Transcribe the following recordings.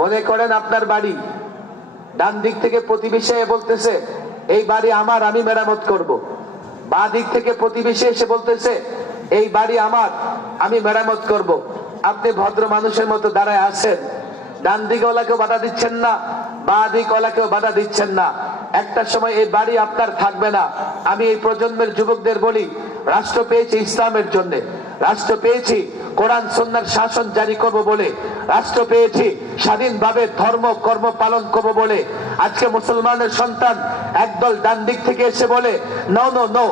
মনে করেন আপনার বাড়ি, ডান দিক থেকে প্রতিবেশী বলতেছে এই বাড়ি আমার, আমি মেরামত করব। বাঁ দিক থেকে প্রতিবেশী এসে বলতেছে এই বাড়ি আমার, আমি মেরামত করব। আপনি ভদ্র মানুষের মতো দাঁড়ায় আছেন, ডান দিকে ওলাকেও বাধা দিচ্ছেন না, বাঁ দিক ওলাকেও বাধা দিচ্ছেন না। একটা সময় এই বাড়ি আপনার থাকবে না। আমি এই প্রজন্মের যুবকদের বলি, রাষ্ট্র পেয়েছি ইসলামের জন্য, রাষ্ট্র পেয়েছি কোরআন সুন্নাহর শাসন জারি করব বলে, রাষ্ট্র পেয়েছি স্বাধীনভাবে ধর্ম কর্ম পালন করব বলে। আজকে মুসলমানের সন্তান একদল ডান দিক থেকে এসে বলে নো নো নো,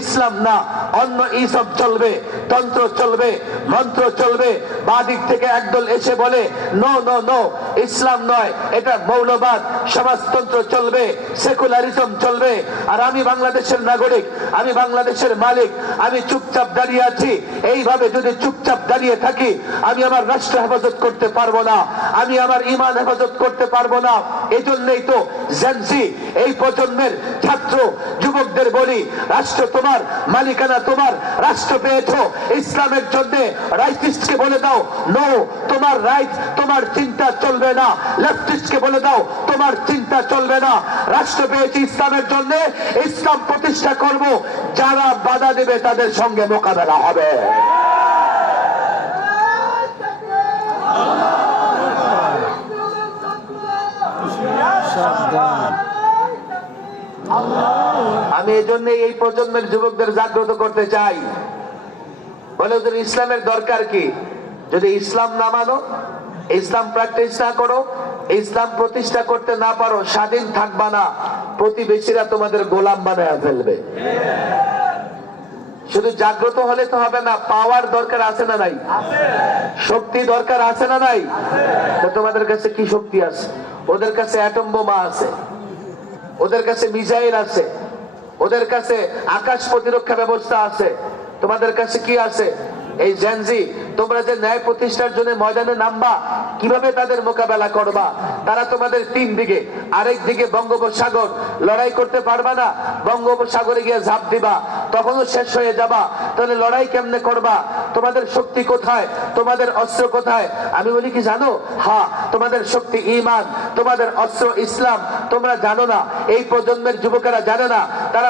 ইসলাম না, অন্য ইসব চলবে, তন্ত্র চলবে, মন্ত্র চলবে। বাঁ দিক থেকে একদল এসে বলে নো নো নো, ইসলাম নয়, এটা মৌলবাদ, সমাজতন্ত্র চলবে, সেকুলারিজম চলবে। আর আমি বাংলাদেশের নাগরিক, আমি বাংলাদেশের মালিক, আমি চুপচাপ দাঁড়িয়ে আছি। এইভাবে যদি চুপচাপ দাঁড়িয়ে থাকি, আমি আমার রাষ্ট্র হেফাজত করতে পারবো না, আমি আমার ঈমান হেফাজত করতে পারবো না। এজন্যই তো জেনজি, এই প্রজন্মের ছাত্র যুবকদের বলি, রাষ্ট্র তোমার, মালিকানা তোমার, রাষ্ট্র পেয়েছো ইসলামের জন্য। রাইটিস্টকে বলে দাও নো, তোমার রাইট, তোমার চিন্তা চলবে না। লেফটিস্টকে বলে দাও তোমার চিন্তা চলবে না। রাষ্ট্র পেয়েছি ইসলামের জন্য, ইসলাম প্রতিষ্ঠা করব। যারা বাধা দেবে তাদের সঙ্গে মোকাবেলা হবে। আমি এই জন্য এই প্রজন্মের যুবকদের জাগ্রত করতে চাই। বলে ওদের ইসলামের দরকার কি? যদি ইসলাম না মানো, ইসলাম প্র্যাকটিস না করো, ইসলাম প্রতিষ্ঠা করতে না পারো, স্বাধীন থাকবা না, প্রতিবেশীরা তোমাদের গোলাম বানায় ফেলবে। শুধু জাগ্রত হলে তো হবে না, পাওয়ার দরকার আছে না নাই? শক্তি দরকার আছে না নাই? তো তোমাদের কাছে কি শক্তি আছে? ওদের কাছে অ্যাটম বোমা আছে, ওদের কাছে মিসাইল আছে, ওদের কাছে আকাশ প্রতিরক্ষা ব্যবস্থা আছে। তোমাদের কাছে কি আছে? এই জেনজি, তোমরা যে ন্যায় প্রতিষ্ঠার জন্য ময়দানে নামবা, কিভাবে তাদের মোকাবেলা করবা? তারা তোমাদের তিন দিকে, আরেক দিকে বঙ্গোপসাগর, লড়াই করতে পারবা না। বঙ্গোপসাগরে গিয়ে ঝাঁপ দিবা, তখনও শেষ হয়ে যাবা। তাহলে লড়াই কেমনে করবা? তোমাদের শক্তি কোথায়? তোমাদের অস্ত্র কোথায়? আমি বলি কি জানো? হ্যাঁ, তোমাদের শক্তি ঈমান, তোমাদের অস্ত্র ইসলাম। তোমরা জানো না, এই প্রজন্মের যুবকেরা জানে না। তারা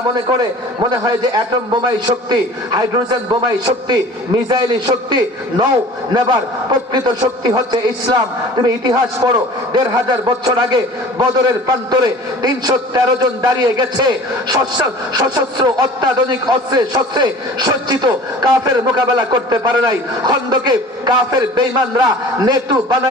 মনে হয় যে অ্যাটম বোমাই শক্তি, হাইড্রোজেন বোমাই শক্তি, মিসাইল শক্তি। No, never. প্রকৃত শক্তি হচ্ছে ইসলাম। তুমি ইতিহাস পড়ো, ১৫০০ বছর আগে বদরের প্রান্তরে ৩১৩ জন দাঁড়িয়ে গেছে, সশস্ত্র অত্যাধুনিক অস্ত্রে শস্ত্রে সজ্জিত, কাফের মোকাবেলা করতে পারে নাই। খন্দকে কাফের বেঈমানরা নেতু বানায়